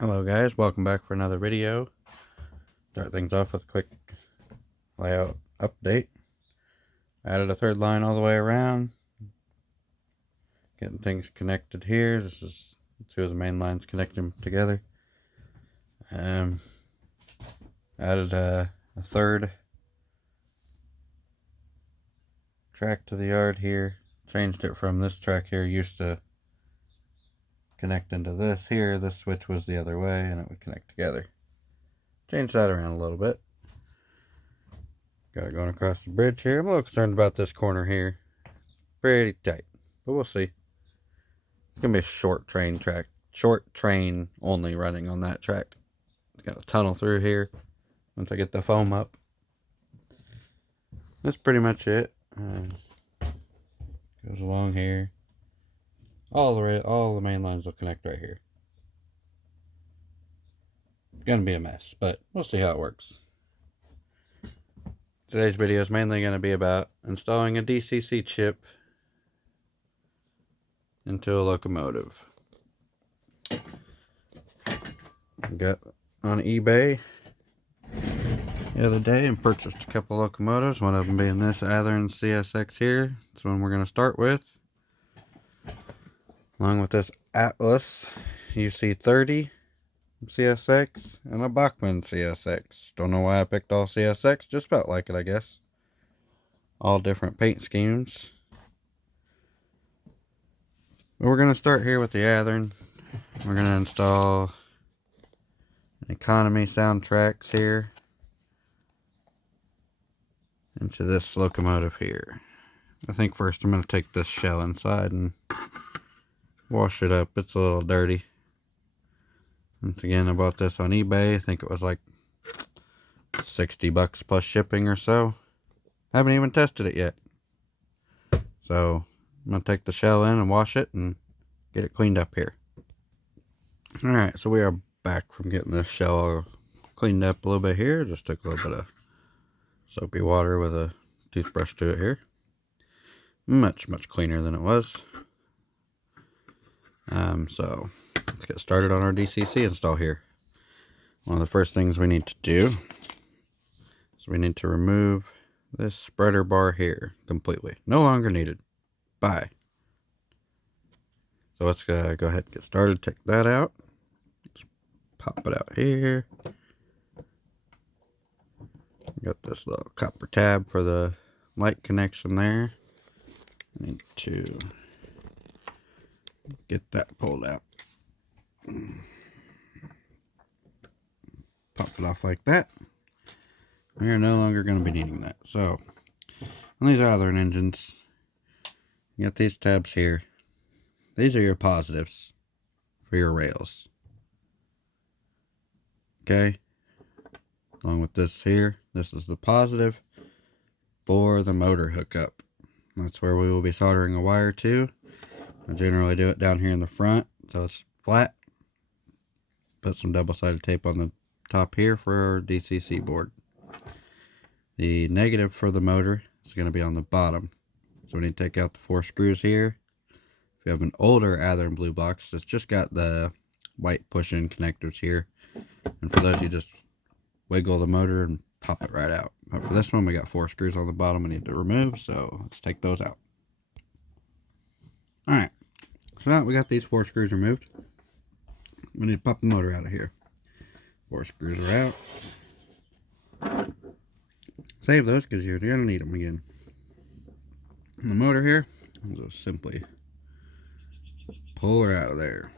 Hello guys, welcome back for another video. Start things off with a quick layout update. Added a third line all the way around. Getting things connected here. This is two of the main lines connecting together. Added a third track to the yard here. Changed it from this track here. Used to connect into this here. This switch was the other way and it would connect together. Changed that around a little bit. Got it going across the bridge here. I'm a little concerned about this corner here. Pretty tight, but we'll see. It's gonna be a short train track. Short train only running on that track. It's got a tunnel through here once I get the foam up. That's pretty much it. Goes along here. All the main lines will connect right here. It's gonna be a mess, but we'll see how it works. Today's video is mainly going to be about installing a DCC chip into a locomotive. Got on eBay the other day and purchased a couple locomotives, one of them being this Athern CSX here. That's the one we're going to start with. Along with this Atlas UC30 CSX and a Bachmann CSX. Don't know why I picked all CSX, just felt like it, I guess. All different paint schemes. But we're going to start here with the Athern. We're going to install an economy soundtracks here into this locomotive here. I think first I'm going to take this shell inside and wash it up. It's a little dirty. Once again, I bought this on eBay. I think it was like $60 plus shipping or so. Haven't even tested it yet. So I'm going to take the shell in and wash it and get it cleaned up here. Alright, so we are back from getting this shell cleaned up a little bit here. Just took a little bit of soapy water with a toothbrush to it here. Much cleaner than it was. So let's get started on our DCC install here. One of the first things we need to do is we need to remove this spreader bar here completely. No longer needed. Bye. So let's go ahead and get started. Take that out. Just pop it out here. Got this little copper tab for the light connection there. I need to get that pulled out. Pop it off like that. We are no longer going to be needing that. So, on these Athern engines, you got these tabs here. These are your positives for your rails. Okay? Along with this here, this is the positive for the motor hookup. That's where we will be soldering a wire to. I generally do it down here in the front so it's flat. Put some double-sided tape on the top here for our DCC board. The negative for the motor is going to be on the bottom. So we need to take out the 4 screws here. If you have an older Athern blue box, it's just got the white push-in connectors here. And for those, you just wiggle the motor and pop it right out. But for this one, we got 4 screws on the bottom we need to remove, so let's take those out. Alright, so now that we got these 4 screws removed, we need to pop the motor out of here. 4 screws are out. Save those because you're going to need them again. And the motor here, I'll just simply pull her out of there.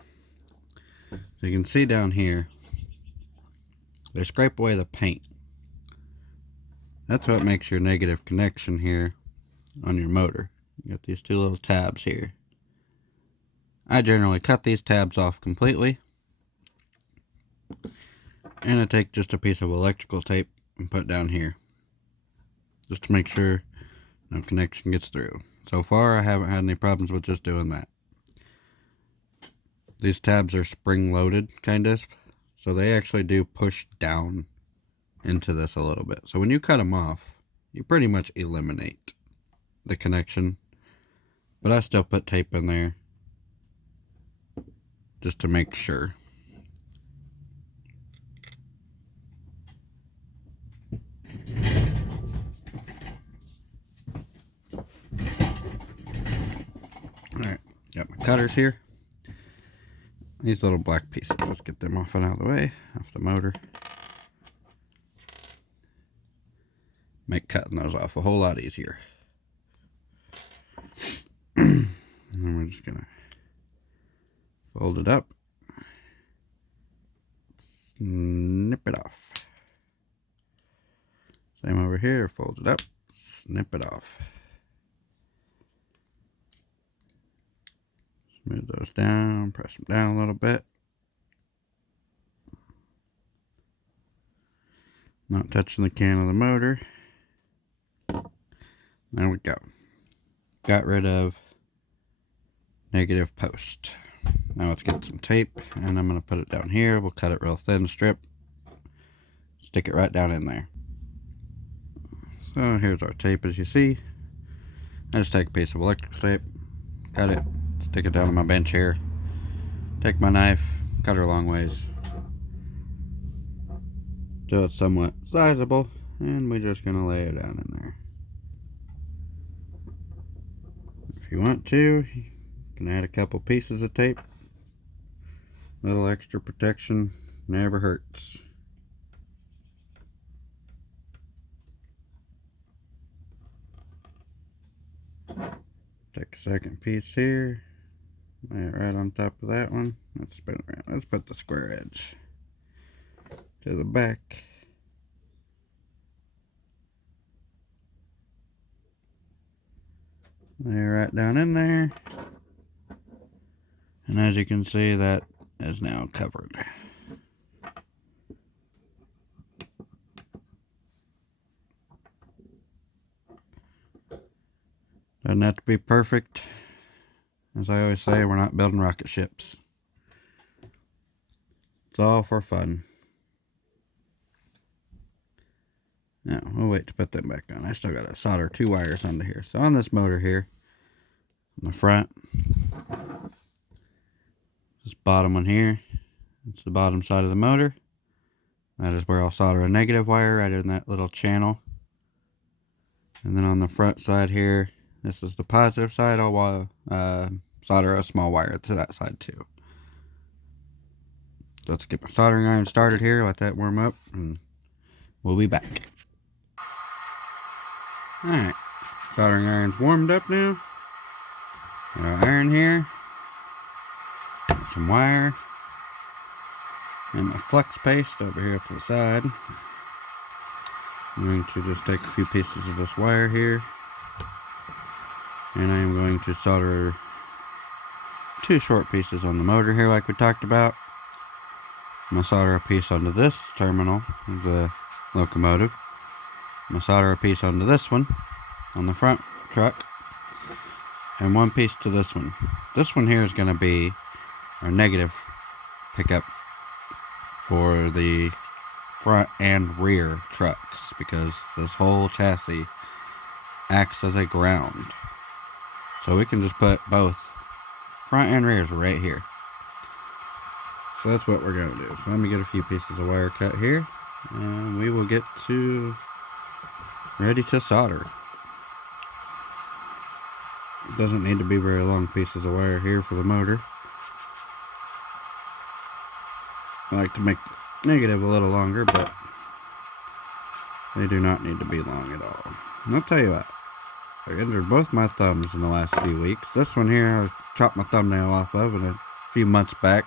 So you can see down here, they scrape away the paint. That's what makes your negative connection here on your motor. You got these 2 little tabs here. I generally cut these tabs off completely. And I take just a piece of electrical tape and put it down here. Just to make sure no connection gets through. So far, I haven't had any problems with just doing that. These tabs are spring-loaded, kind of. So they actually do push down into this a little bit. So when you cut them off, you pretty much eliminate the connection. But I still put tape in there just to make sure. cutters here. These little black pieces, let's get them off and out of the way, off the motor. Make cutting those off a whole lot easier. And we're just gonna fold it up, snip it off. Same over here, fold it up, snip it off. Smooth those down, press them down a little bit. Not touching the can of the motor. There we go. Got rid of negative post. Now let's get some tape, and I'm going to put it down here. We'll cut it real thin strip. Stick it right down in there. So here's our tape, as you see. I just take a piece of electrical tape, cut it, stick it down on my bench here. Take my knife, cut her a long ways. So it's somewhat sizable, and we're just going to lay it down in there. If you want to, you can add a couple pieces of tape. A little extra protection never hurts. Take a second piece here, lay it right on top of that one. Let's spin it around. Let's put the square edge to the back. Lay it right down in there. And as you can see, that is now covered. Doesn't have to be perfect. As I always say, we're not building rocket ships. It's all for fun. Now, we'll wait to put them back on. I still got to solder 2 wires onto here. So on this motor here, on the front, this bottom one here, it's the bottom side of the motor. That is where I'll solder a negative wire right in that little channel. And then on the front side here, this is the positive side. I'll solder a small wire to that side too. So let's get my soldering iron started here, let that warm up, and we'll be back. Alright, soldering iron's warmed up now. Got our iron here, got some wire, and my flux paste over here up to the side. I'm going to just take a few pieces of this wire here, and I am going to solder 2 short pieces on the motor here like we talked about. I'm going to solder a piece onto this terminal of the locomotive. I'm going to solder a piece onto this one on the front truck, and 1 piece to this one. This one here is going to be our negative pickup for the front and rear trucks, because this whole chassis acts as a ground. So we can just put both front and rears right here. So that's what we're going to do. So let me get a few pieces of wire cut here, and we will get ready to solder. It doesn't need to be very long pieces of wire here for the motor. I like to make the negative a little longer, but they do not need to be long at all. And I'll tell you what, I injured both my thumbs in the last few weeks. This one here I chopped my thumbnail off of a few months back.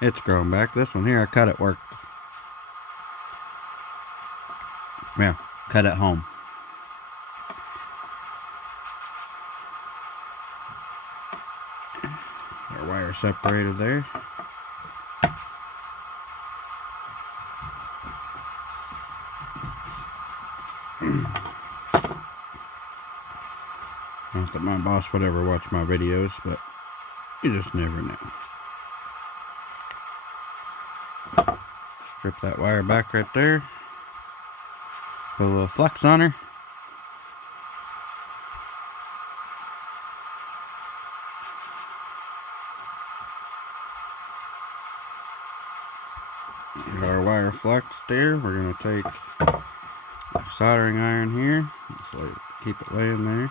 It's grown back. This one here I cut at work. Yeah, cut at home. Our wire separated there. Not that my boss would ever watch my videos, but you just never know. Strip that wire back right there. Put a little flux on her. Get our wire fluxed there. We're going to take our soldering iron here. Just keep it laying there.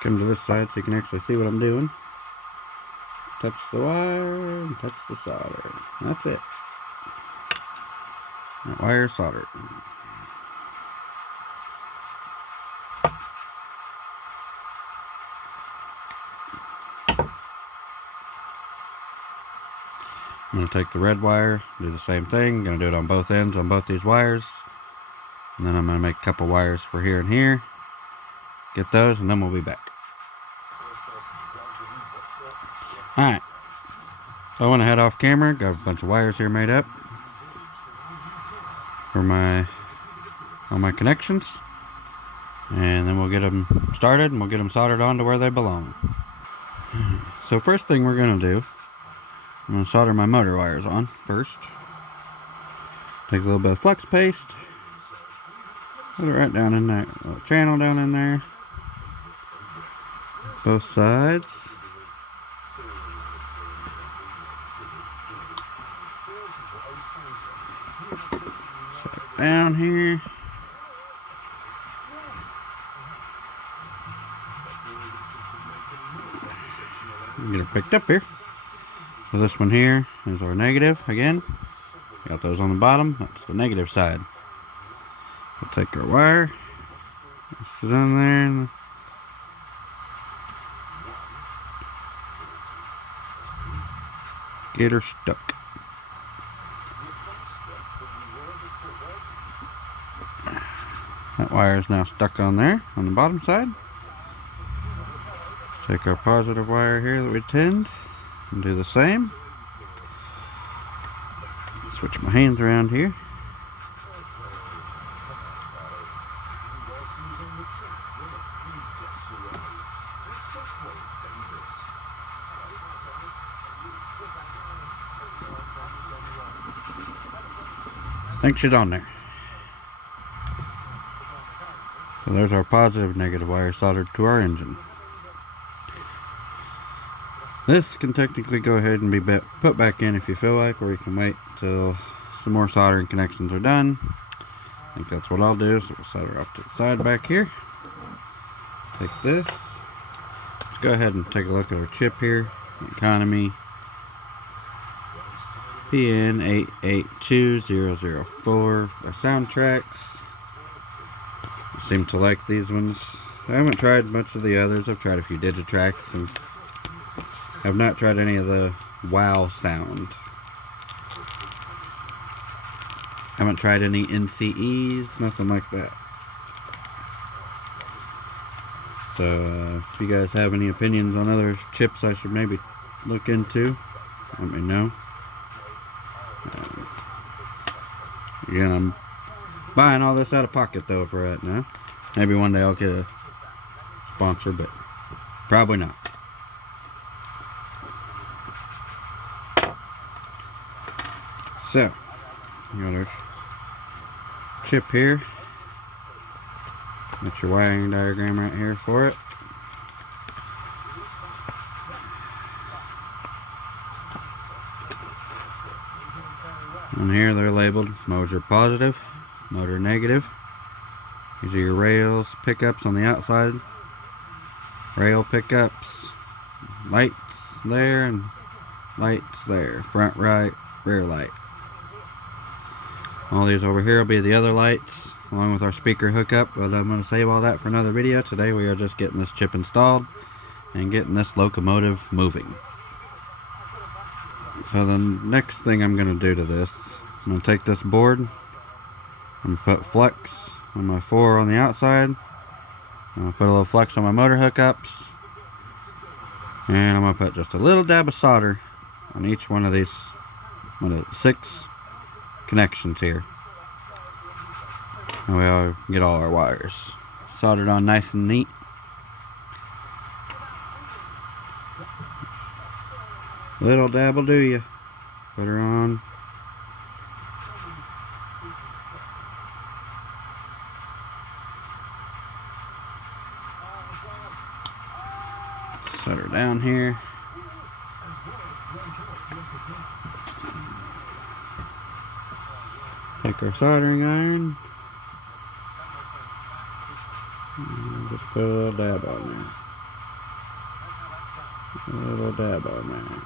come to this side so you can actually see what I'm doing. Touch the wire and touch the solder. That's it. That wire soldered. I'm going to take the red wire, do the same thing. I'm going to do it on both ends on both these wires. And then I'm going to make a couple wires for here and here. Get those, and then we'll be back. Alright. So I went ahead off camera, got a bunch of wires here made up for all my connections. And then we'll get them started and we'll get them soldered on to where they belong. So first thing we're going to do, I'm going to solder my motor wires on first. Take a little bit of flux paste. Put it right down in that little channel down in there. Both sides. Set it down here. Get it picked up here. So this one here is our negative again. Got those on the bottom. That's the negative side. We'll take our wire, put it on there, and get her stuck. That wire is now stuck on there on the bottom side. Take our positive wire here that we tinned and do the same. Switch my hands around here. I think she's on there. So there's our positive negative wire soldered to our engine. This can technically go ahead and be put back in if you feel like, or you can wait till some more soldering connections are done. I think that's what I'll do, so we'll solder off to the side back here. Take this. Let's go ahead and take a look at our chip here. Economy PN882004. Our soundtracks. I seem to like these ones. I haven't tried much of the others. I've tried a few Digitracks and I've not tried any of the wow sound. Haven't tried any NCEs, nothing like that. So if you guys have any opinions on other chips I should maybe look into, let me know. Again, I'm buying all this out of pocket though for right now. Maybe one day I'll get a sponsor, but probably not. So, you got our chip here. Got your wiring diagram right here for it. On here they're labeled motor positive, motor negative. These are your rails, pickups on the outside. Rail pickups, lights there and lights there. Front right, rear light. All these over here will be the other lights, along with our speaker hookup, but I'm going to save all that for another video. Today we are just getting this chip installed and getting this locomotive moving. So the next thing I'm going to do to this, I'm going to take this board, I'm going to put flex on my 4 on the outside, I'm going to put a little flex on my motor hookups, and I'm going to put just a little dab of solder on each one of these 6 connections here. And we'll get all our wires soldered on nice and neat. Little dab will do ya. Put her on. Set her down here. Take our soldering iron. And just put a little dab on there. A little dab on there.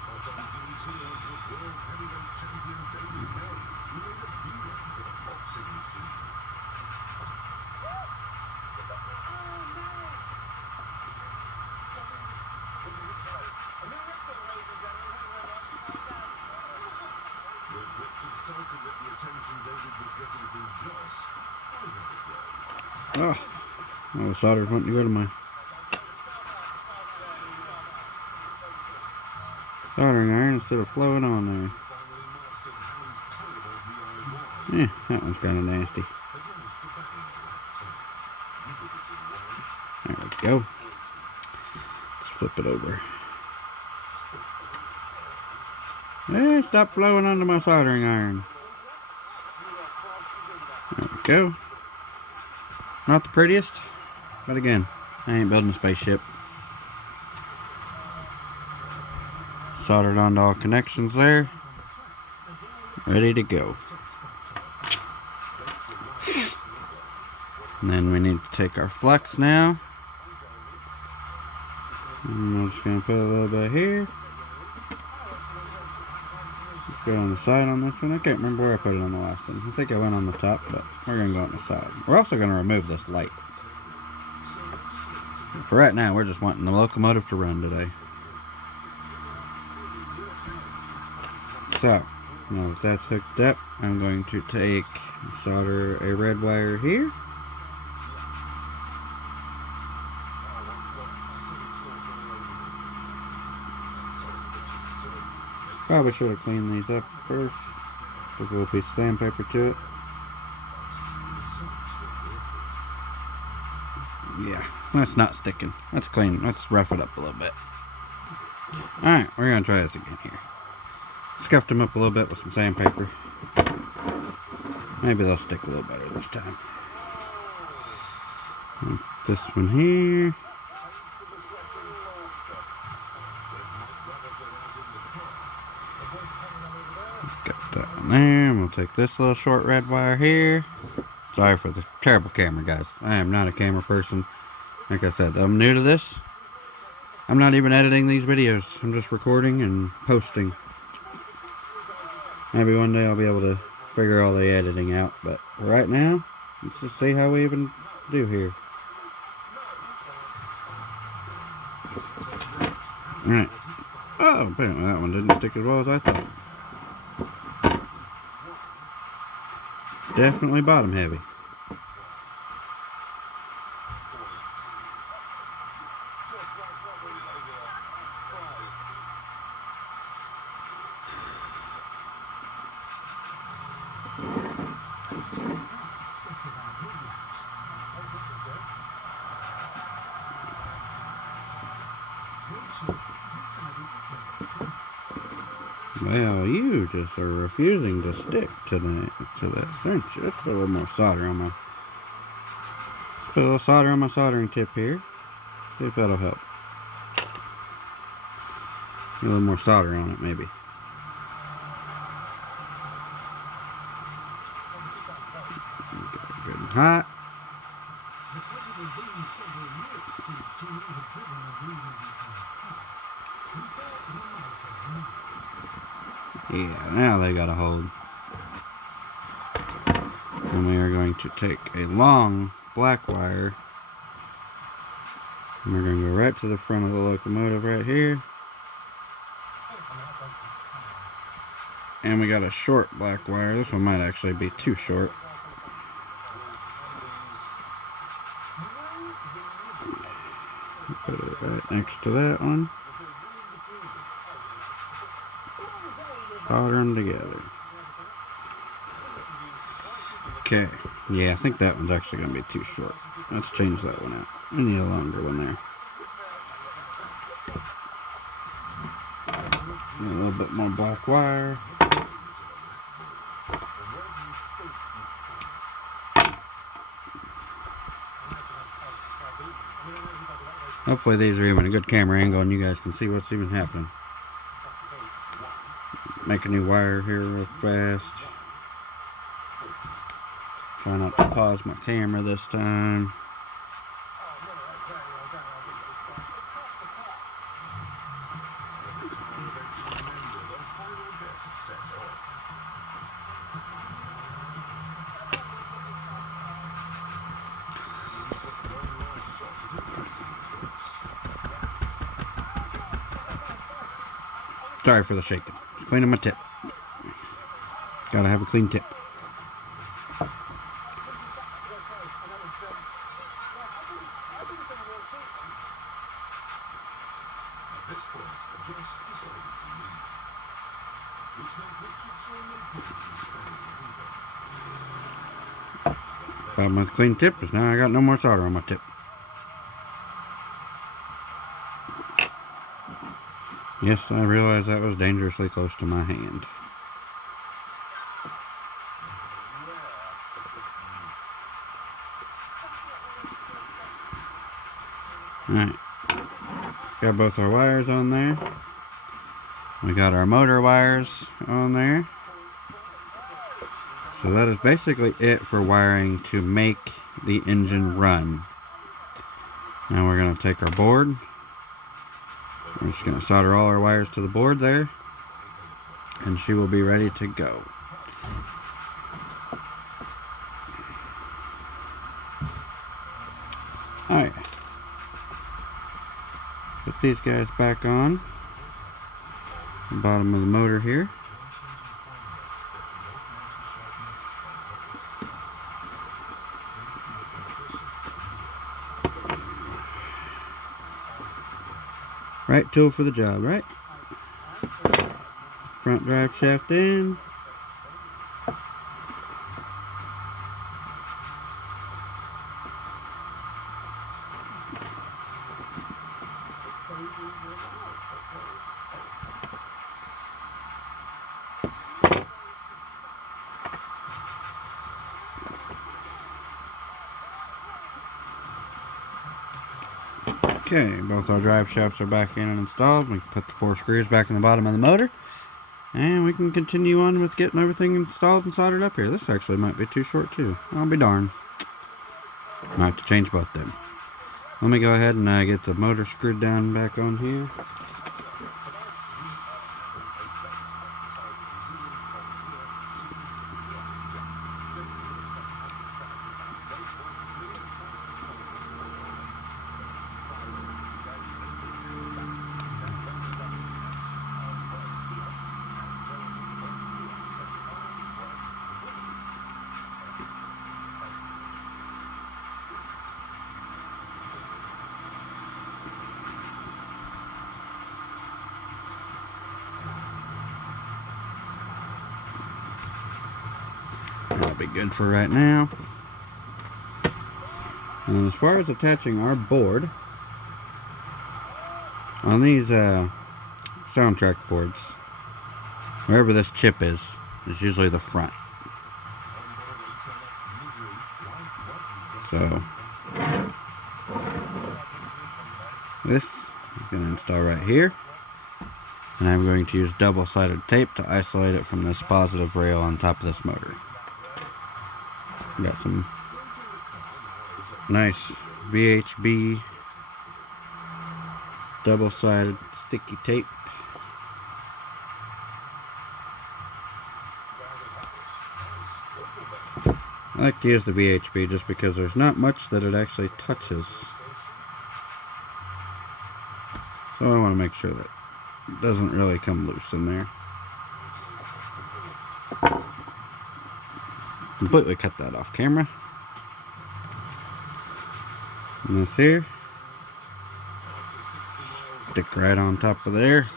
Oh, the solder's wanting to go to my soldering iron instead of flowing on there. Yeah, that one's kind of nasty. There we go. Let's flip it over. Hey, stop flowing onto my soldering iron. There we go. Not the prettiest, but again, I ain't building a spaceship. Soldered onto all connections there. Ready to go. And then we need to take our flux now. And I'm just going to put a little bit here. Let's go on the side on this one. I can't remember where I put it on the last one. I think I went on the top, but we're going to go on the side. We're also going to remove this light. For right now, we're just wanting the locomotive to run today. So, now that that's hooked up, I'm going to take solder a red wire here. Probably should have cleaned these up first. Took a little piece of sandpaper to it. Yeah, that's not sticking. Let's clean. Let's rough it up a little bit. Alright, we're going to try this again here. Scuffed them up a little bit with some sandpaper. Maybe they'll stick a little better this time. And this one here. Got that one there. And we'll take this little short red wire here. Sorry for the terrible camera, guys. I am not a camera person. Like I said, I'm new to this. I'm not even editing these videos. I'm just recording and posting. Maybe one day I'll be able to figure all the editing out. But right now, let's just see how we even do here. Alright. Oh, apparently that one didn't stick as well as I thought. Definitely bottom heavy. Well, you just are refusing to stick to that cinch. Let's put a little more solder on my. Let's put a little solder on my soldering tip here. See if that'll help. A little more solder on it, maybe. Get it good and hot. Yeah, now they got a hold. And we are going to take a long black wire. And we're going to go right to the front of the locomotive right here. And we got a short black wire. This one might actually be too short. Put it right next to that one. Solder them together. Okay. Yeah, I think that one's actually going to be too short. Let's change that one out. We need a longer one there. A little bit more black wire. Hopefully these are even a good camera angle and you guys can see what's even happening. Make a new wire here real fast. Try not to pause my camera this time. Sorry for the shaking. Just cleaning my tip. Gotta have a clean tip. Problem with clean tip is now I got no more solder on my tip. Yes, I realize that was dangerously close to my hand. Alright. Got both our wires on there. We got our motor wires on there. So that is basically it for wiring to make the engine run. Now we're going to take our board. We're just going to solder all our wires to the board there. And she will be ready to go. Alright. Put these guys back on. The bottom of the motor here. Right tool for the job, right? Front drive shaft in. Okay, both our drive shafts are back in and installed. We can put the 4 screws back in the bottom of the motor. And we can continue on with getting everything installed and soldered up here. This actually might be too short too. I'll be darned. Might have to change both them. Let me go ahead and get the motor screwed down back on here. That'll be good for right now. And as far as attaching our board, on these soundtrack boards, wherever this chip is usually the front. So this is going to install right here. And I'm going to use double-sided tape to isolate it from this positive rail on top of this motor. Got some nice VHB double-sided sticky tape. I like to use the VHB just because there's not much that it actually touches. So I want to make sure that it doesn't really come loose in there. Completely cut that off camera. And this here, stick right on top of there.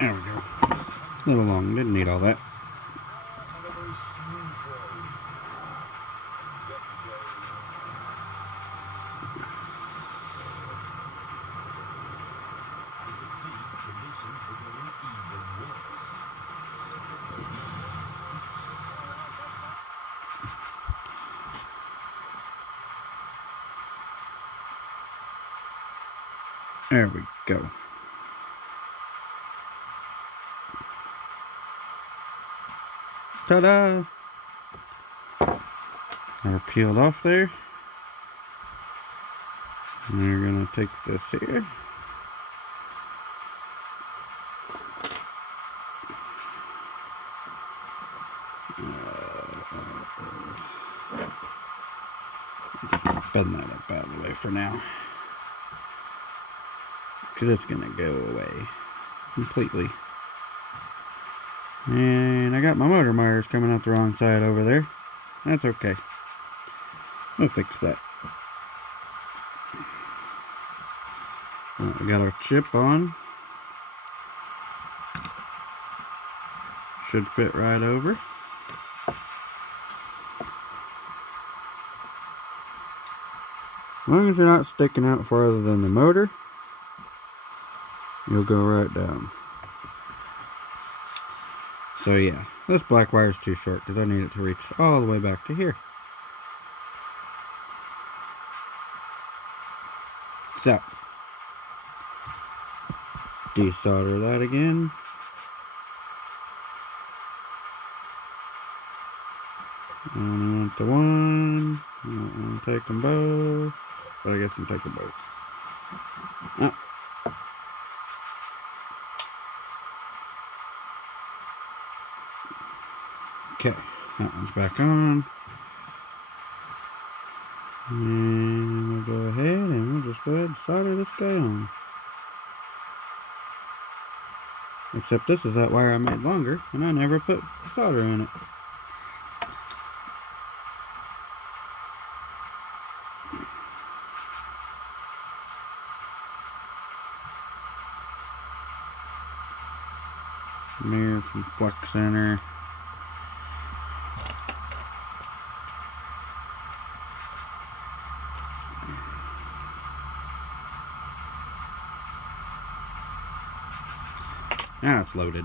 There we go. A little long, didn't need all that. There we go. Ta-da! are peeled off there. And we're going to take this here. Just bend that up out of the way for now, because it's going to go away completely. And I got my motor wires coming out the wrong side over there. That's okay. We'll fix that. We got our chip on. Should fit right over. As long as you're not sticking out farther than the motor, you'll go right down. So yeah, this black wire is too short because I need it to reach all the way back to here. So, desolder that again. I only want the one. I don't want to take them both, but I guess I'm taking both. Oh. Okay, that one's back on. And we'll go ahead and we'll just go ahead and solder this guy on. Except this is that wire I made longer, and I never put solder in it. Mirror from flux center. Now it's loaded.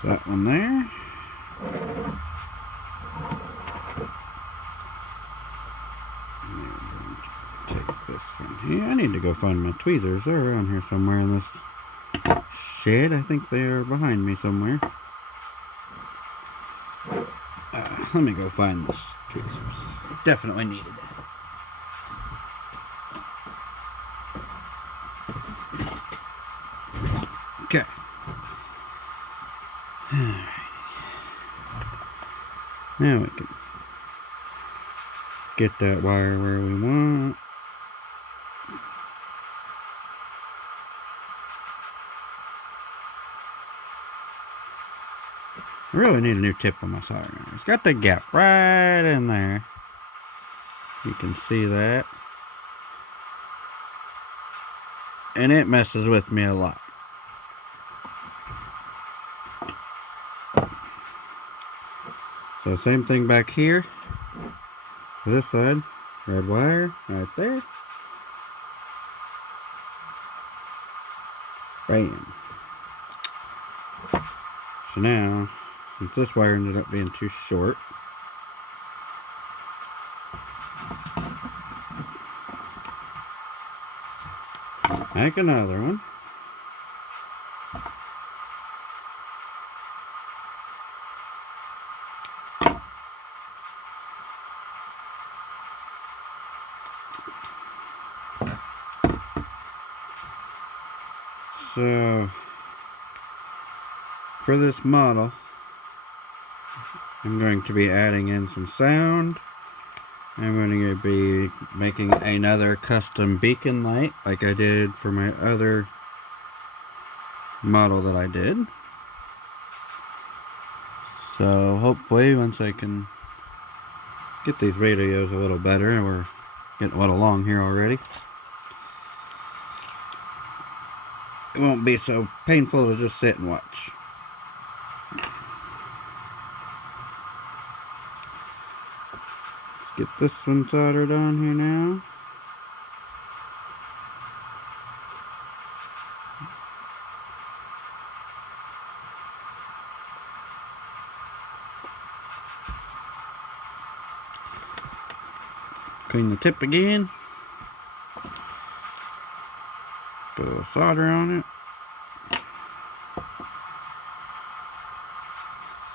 So that one there. Take this one here. I need to go find my tweezers. They're around here somewhere in this shed. I think they are behind me somewhere. Let me go find this tweezers. Definitely needed. Okay. Now we can get that wire where we want. I really need a new tip on my soldering iron. It's got the gap right in there. You can see that. And it messes with me a lot. So same thing back here. This side, red wire right there. Bam. So now, since this wire ended up being too short, make another one. So, for this model, I'm going to be adding in some sound. I'm going to be making another custom beacon light like I did for my other model that I did. So hopefully once I can get these videos a little better, and we're getting a little long here already, it won't be so painful to just sit and watch. Let's get this one soldered on here now. Clean the tip again. Put a little solder on it.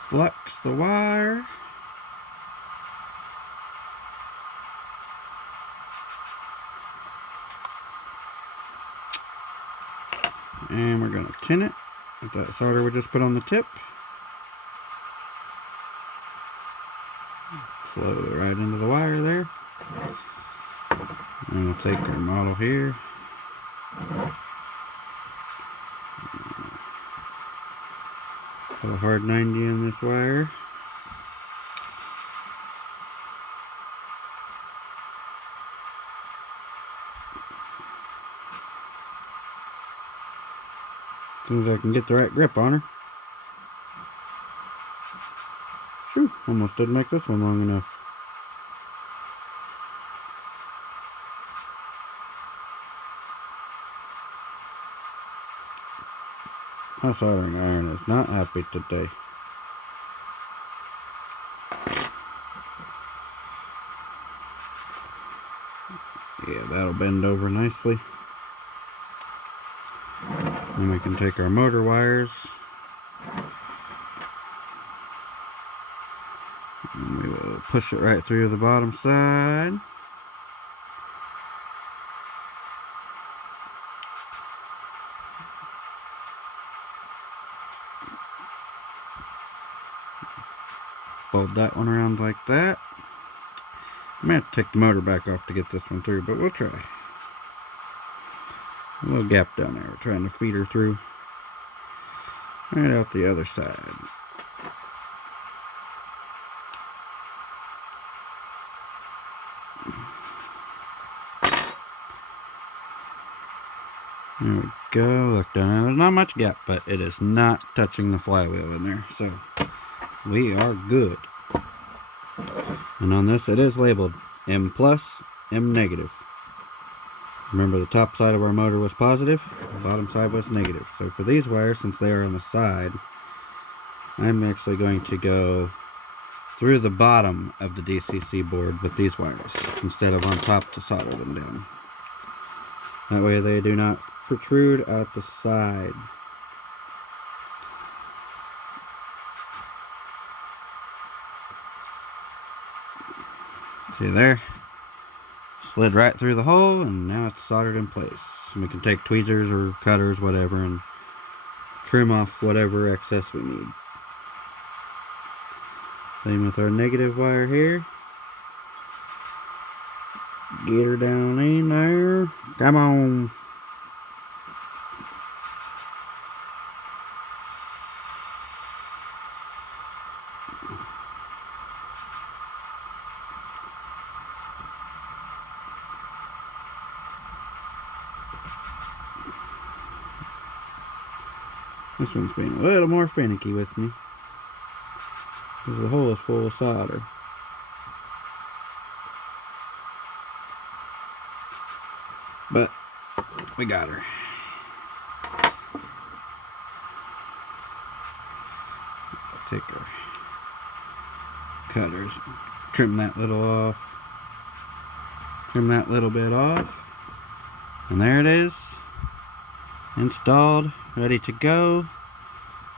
flux the wire. And we're going to tin it with that solder we just put on the tip. Flow it right into the wire there. And we'll take our model here. Put a hard 90 on this wire. As soon as I can get the right grip on her. Phew, almost didn't make this one long enough. My soldering iron is not happy today. Yeah, that'll bend over nicely. Then we can take our motor wires and we will push it right through the bottom side. Fold that one around like that. I'm going to have to take the motor back off to get this one through, but we'll try. A little gap down there. We're trying to feed her through. Right out the other side. There we go. Look down there. There's not much gap, but it is not touching the flywheel in there. So we are good. And on this, it is labeled M plus, M negative. Remember, the top side of our motor was positive, the bottom side was negative. So for these wires, since they are on the side, I'm actually going to go through the bottom of the DCC board with these wires, instead of on top to solder them down. That way they do not protrude out the side. See there? Slid right through the hole, and now it's soldered in place. And we can take tweezers or cutters, whatever, and trim off whatever excess we need. Same with our negative wire here. Get her down in there. Come on. This one's being a little more finicky with me, because the hole is full of solder. But we got her. Take our cutters, trim that little off. Trim that little bit off. And there it is. Installed, ready to go.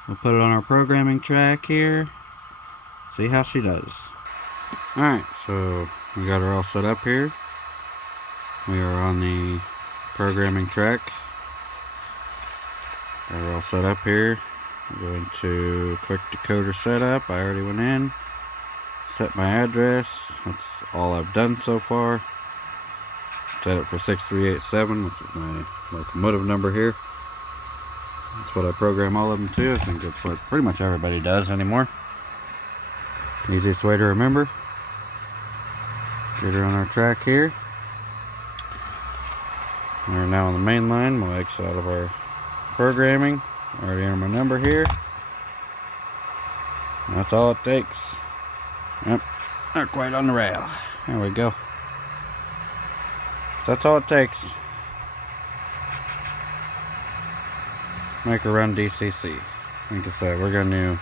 We'll put it on our programming track here. See how she does. Alright, so we got her all set up here. We are on the programming track. Got her all set up here. I'm going to quick decoder setup. I already went in. Set my address. That's all I've done so far. Set it for 6387, which is my locomotive number here. That's what I program all of them to. I think that's what pretty much everybody does anymore. Easiest way to remember. Get her on our track here. We're now on the main line. We'll exit out of our programming. I already enter my number here. And that's all it takes. Yep, not quite on the rail. There we go. That's all it takes. Make her run DCC. Like I said, we're going to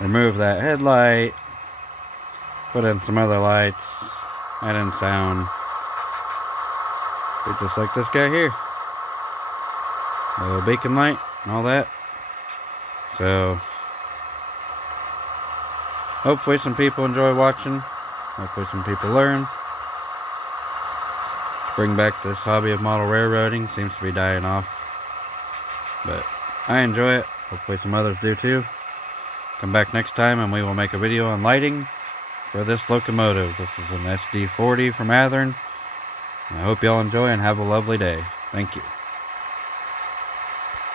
remove that headlight, put in some other lights, add in sound. Be just like this guy here. A little beacon light and all that. So hopefully some people enjoy watching. Hopefully some people learn. Let's bring back this hobby of model railroading. Seems to be dying off, but I enjoy it. Hopefully some others do too. Come back next time and we will make a video on lighting for this locomotive. This is an SD40 from Athern. I hope y'all enjoy and have a lovely day. Thank you.